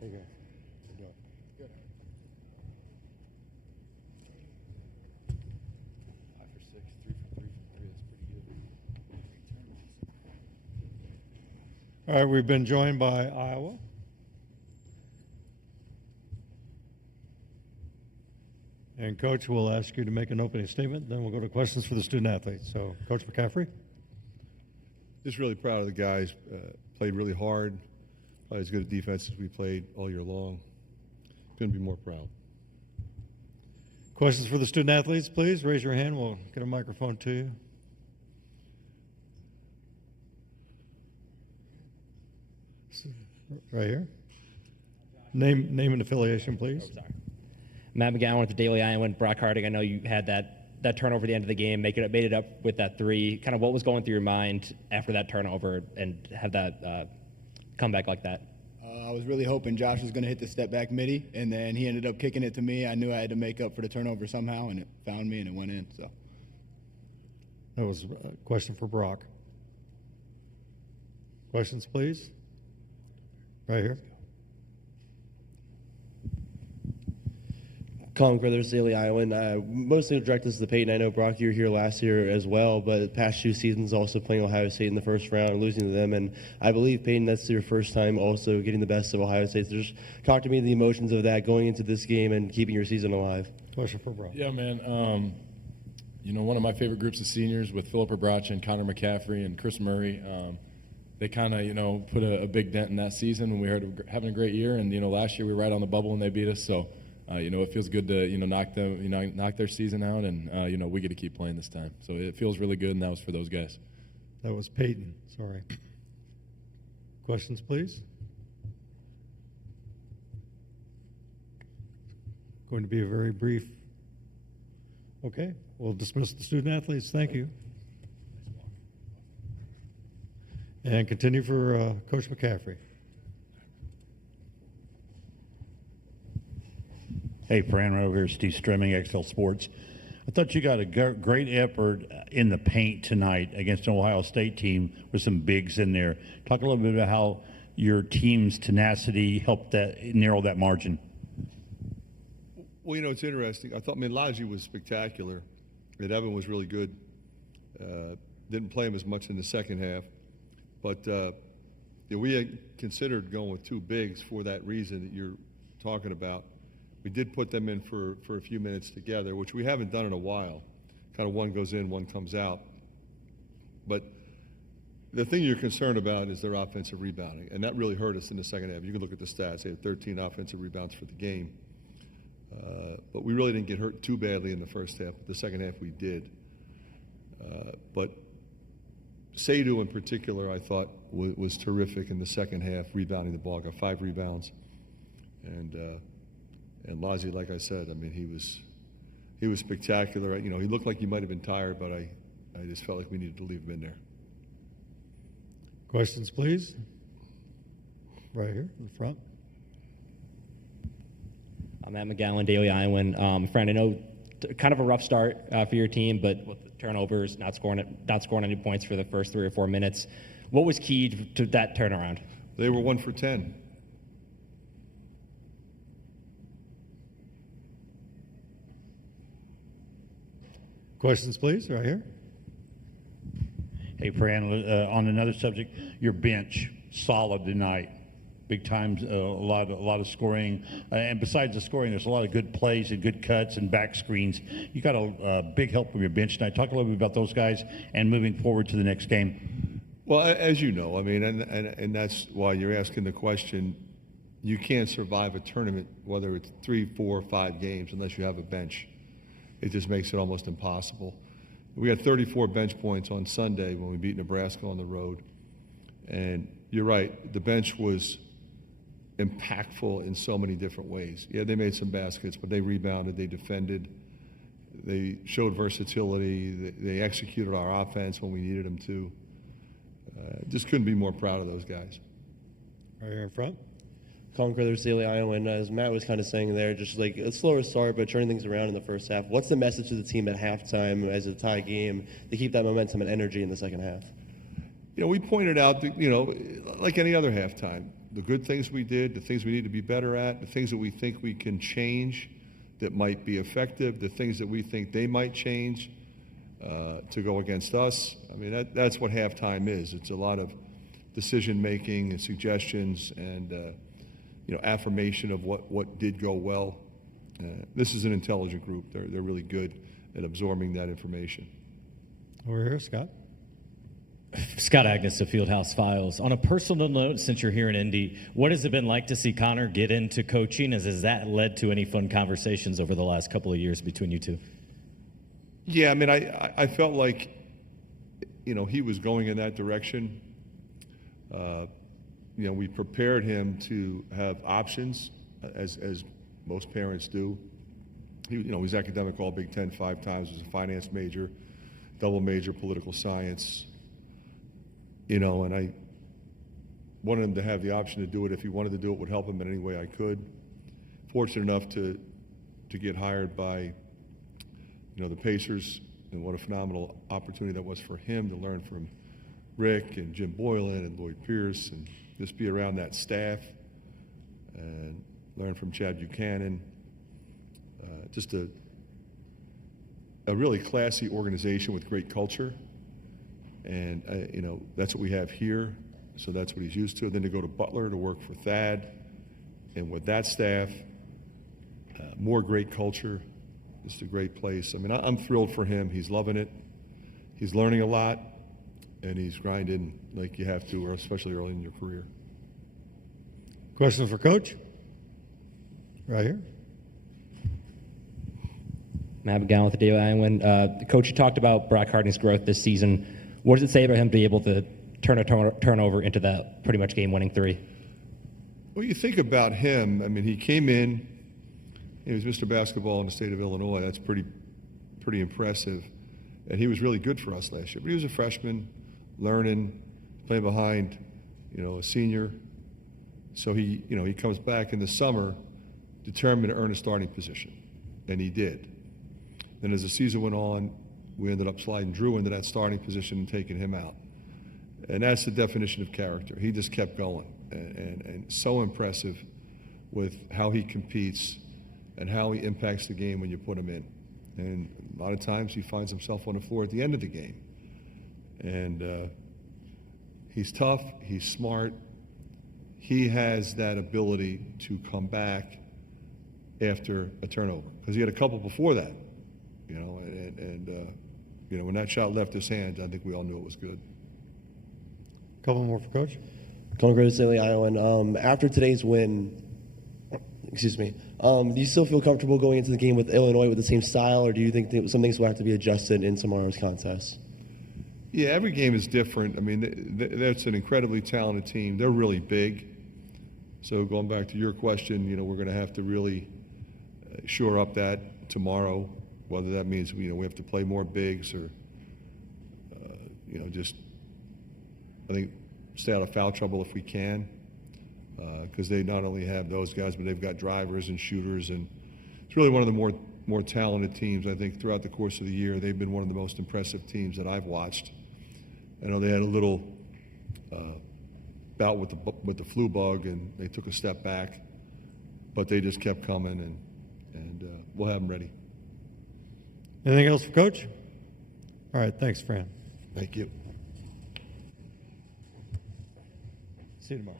There you go. Good job. Good. 5 for 6, 3 for 3 from 3. That's pretty good. All right, we've been joined by Iowa. And Coach will ask you to make an opening statement, then we'll go to questions for the student athletes. So, Coach McCaffery. Just really proud of the guys. Played really hard. Probably as good a defense as we played all year long. Couldn't be more proud. Questions for the student athletes, please. Raise your hand. We'll get a microphone to you. Right here. Name and affiliation, please. Oh, sorry. Matt McGowan with the Daily Iowan. Brock Harding, I know you had that turnover at the end of the game, made it up with that 3. Kind of what was going through your mind after that turnover and have that comeback like that? I was really hoping Josh was going to hit the step back midi, and then he ended up kicking it to me. I knew I had to make up for the turnover somehow, and it found me and it went in. So That was a question for Brock. Questions, please. Right here. Colin Brothers, Daily Iowan. Mostly direct this to Peyton. I know, Brock, you were here last year as well, but the past 2 seasons also playing Ohio State in the first round and losing to them. And I believe, Peyton, that's your first time also getting the best of Ohio State. So just talk to me the emotions of that going into this game and keeping your season alive. Question for Brock. Yeah, man. One of my favorite groups of seniors with Philip Abracha and Connor McCaffery and Chris Murray. They kind of, put a big dent in that season when we were having a great year. And, last year we were right on the bubble and they beat us. So, it feels good to, knock their season out. And, we get to keep playing this time. So it feels really good, and that was for those guys. That was Peyton. Sorry. Questions, please. Going to be a very brief. Okay, we'll dismiss the student athletes. Thank you. And continue for Coach McCaffery. Hey, Fran, right over here, Steve Stremming, XL Sports. I thought you got a great effort in the paint tonight against an Ohio State team with some bigs in there. Talk a little bit about how your team's tenacity helped that narrow that margin. Well, it's interesting. I thought Milagi was spectacular. And Evan was really good. Didn't play him as much in the second half. But we had considered going with 2 bigs for that reason that you're talking about. We did put them in for a few minutes together, which we haven't done in a while. Kind of one goes in, one comes out. But the thing you're concerned about is their offensive rebounding, and that really hurt us in the second half. You can look at the stats. They had 13 offensive rebounds for the game. But we really didn't get hurt too badly in the first half. The second half we did. But Seydu in particular, I thought, was terrific in the second half, rebounding the ball. Got 5 rebounds. And Lazi, like I said, I mean, he was spectacular. He looked like he might have been tired, but I just felt like we needed to leave him in there. Questions, please. Right here in the front. I'm Matt McGowan, Daily Iowan. Friend, I know kind of a rough start for your team, but with the turnovers, not scoring any points for the first 3 or 4 minutes. What was key to that turnaround? They were 1 for 10. Questions, please, right here. Hey, Fran, on another subject, your bench, solid tonight. Big times, a lot of scoring. And besides the scoring, there's a lot of good plays and good cuts and back screens. You got a big help from your bench tonight. Talk a little bit about those guys and moving forward to the next game. Well, as you know, I mean, and that's why you're asking the question. You can't survive a tournament, whether it's 3, 4, 5 games, unless you have a bench. It just makes it almost impossible. We had 34 bench points on Sunday when we beat Nebraska on the road. And you're right, the bench was impactful in so many different ways. Yeah, they made some baskets, but they rebounded, they defended, they showed versatility, they executed our offense when we needed them to. Just couldn't be more proud of those guys. Right here in front. Colin Brothers, Daily Iowan. As Matt was kind of saying there, just like a slower start, but turning things around in the first half. What's the message to the team at halftime as a tie game to keep that momentum and energy in the second half? We pointed out that, like any other halftime, the good things we did, the things we need to be better at, the things that we think we can change that might be effective, the things that we think they might change to go against us. I mean, that's what halftime is. It's a lot of decision-making and suggestions and, affirmation of what did go well. This is an intelligent group. They're really good at absorbing that information. Over here, Scott. Scott Agnes of Fieldhouse Files. On a personal note, since you're here in Indy, what has it been like to see Connor get into coaching? Has that led to any fun conversations over the last couple of years between you two? Yeah, I mean, I felt like, he was going in that direction. We prepared him to have options, as most parents do. He was academic all Big Ten 5 times, was a finance major, double major political science. And I wanted him to have the option to do it. If he wanted to do it, would help him in any way I could. Fortunate enough to get hired by, the Pacers, and what a phenomenal opportunity that was for him to learn from Rick and Jim Boylan and Lloyd Pierce and just be around that staff and learn from Chad Buchanan. Just a really classy organization with great culture. And, that's what we have here. So that's what he's used to. Then to go to Butler to work for Thad. And with that staff, more great culture. Just a great place. I mean, I'm thrilled for him. He's loving it. He's learning a lot. And he's grinding like you have to, or especially early in your career. Questions for Coach? Right here. Matt McGowan with the Daily Iowan. Coach, you talked about Brock Harding's growth this season. What does it say about him to be able to turn a turnover into that pretty much game-winning 3? Well, you think about him. I mean, he came in. He was Mr. Basketball in the state of Illinois. That's pretty impressive. And he was really good for us last year. But he was a freshman, learning, playing behind, a senior. So he comes back in the summer determined to earn a starting position, and he did. Then as the season went on, we ended up sliding Drew into that starting position and taking him out. And that's the definition of character. He just kept going, and so impressive with how he competes and how he impacts the game when you put him in. And a lot of times he finds himself on the floor at the end of the game. And he's tough, he's smart. He has that ability to come back after a turnover, because he had a couple before that, when that shot left his hands, I think we all knew it was good. Couple more for Coach. Colin Gross, Daily Iowan. After today's win, do you still feel comfortable going into the game with Illinois with the same style, or do you think that some things will have to be adjusted in tomorrow's contest? Yeah, every game is different. I mean, that's an incredibly talented team. They're really big. So going back to your question, we're going to have to really shore up that tomorrow, whether that means, we have to play more bigs or, just, I think, stay out of foul trouble if we can, because they not only have those guys, but they've got drivers and shooters. And it's really one of the more talented teams, I think, throughout the course of the year. They've been one of the most impressive teams that I've watched. I know they had a little bout with the flu bug, and they took a step back, but they just kept coming, and we'll have them ready. Anything else for Coach? All right, thanks, Fran. Thank you. See you tomorrow.